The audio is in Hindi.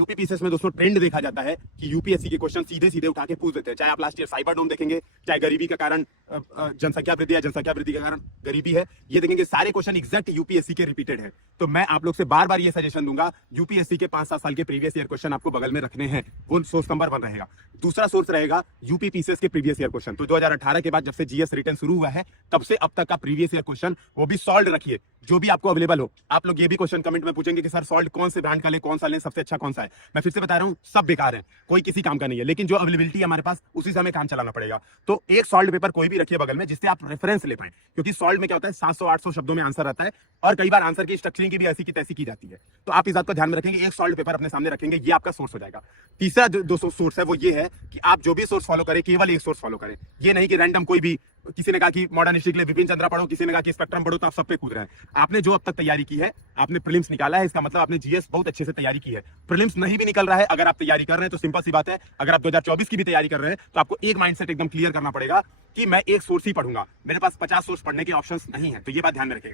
यूपीपीसीएस में दोस्तों ट्रेंड देखा जाता है कि यूपीएससी के क्वेश्चन सीधे सीधे उठा के पूछ देते हैं। चाहे आप लास्ट ईयर साइबर डोम देखेंगे, चाहे गरीबी का कारण जनसंख्या वृद्धि है, जनसंख्या वृद्धि के कारण गरीबी है, ये देखेंगे सारे क्वेश्चन एग्जैक्ट यूपीएससी के रिपीटेड है। तो मैं आप लोग से बार बार ये सजेशन दूंगा, यूपीएससी के 5-7 साल के प्रीवियस ईयर क्वेश्चन आपको बगल में रखने हैं, वो सोर्स नंबर 1 रहेगा। दूसरा सोर्स रहेगा यूपीपीसीएस के प्रीवियस ईयर क्वेश्चन। तो 2018 के बाद जब से जीएस रिटर्न शुरू हुआ है तब से अब तक का प्रीवियस ईयर क्वेश्चन वो भी सॉल्व रखिए, जो भी आपको अवेलेबल हो। आप लोग ये भी क्वेश्चन कमेंट में पूछेंगे कि सर सॉल्व कौन से ब्रांड का ले, कौन सा ले, सबसे अच्छा कौन सा है। मैं फिर से बता रहा हूं, सब बेकार है, कोई किसी काम का नहीं है, लेकिन जो अवेलेबिलिटी है हमारे पास उसी से हमें काम चलाना पड़ेगा। तो एक सॉल्व पेपर कोई भी रखिए बगल में, जिससे आप रेफरेंस ले पाए, क्योंकि सॉल्व में क्या होता है 700-800 शब्दों में आंसर रहता है और कई बार आंसर की स्ट्रक्चरिंग की भी ऐसी की तैसी की जाती है। तो आप इस बात को ध्यान में रखेंगे, एक सॉल्व पेपर अपने सामने रखेंगे, ये आपका सोर्स हो जाएगा। तीसरा जो सोर्स है वो ये है कि आप जो भी सोर्स फॉलो करें केवल एक सोर्स फॉलो करें। ये नहीं कि रैंडम कोई भी, किसी ने कहा कि मॉडर्न हिस्ट्री के लिए विपिन चंद्रा पढ़ो, किसी ने कहा कि स्पेक्ट्रम पढ़ो, तो आप सब पे कूद रहे हैं। आपने जो अब तक तैयारी की है, आपने प्रीलिम्स निकाला है, इसका मतलब आपने जीएस बहुत अच्छे से तैयारी की है। प्रीलिम्स नहीं भी निकल रहा है, अगर आप तैयारी कर रहे हैं तो सिंपल सी बात है, अगर आप 2024 की भी तैयारी कर रहे हैं तो आपको एक माइंडसेट एकदम क्लियर करना पड़ेगा कि मैं एक सोर्स ही पढ़ूंगा, मेरे पास 50 सोर्स पढ़ने के ऑप्शंस नहीं है। तो ये बात ध्यान में रखिएगा।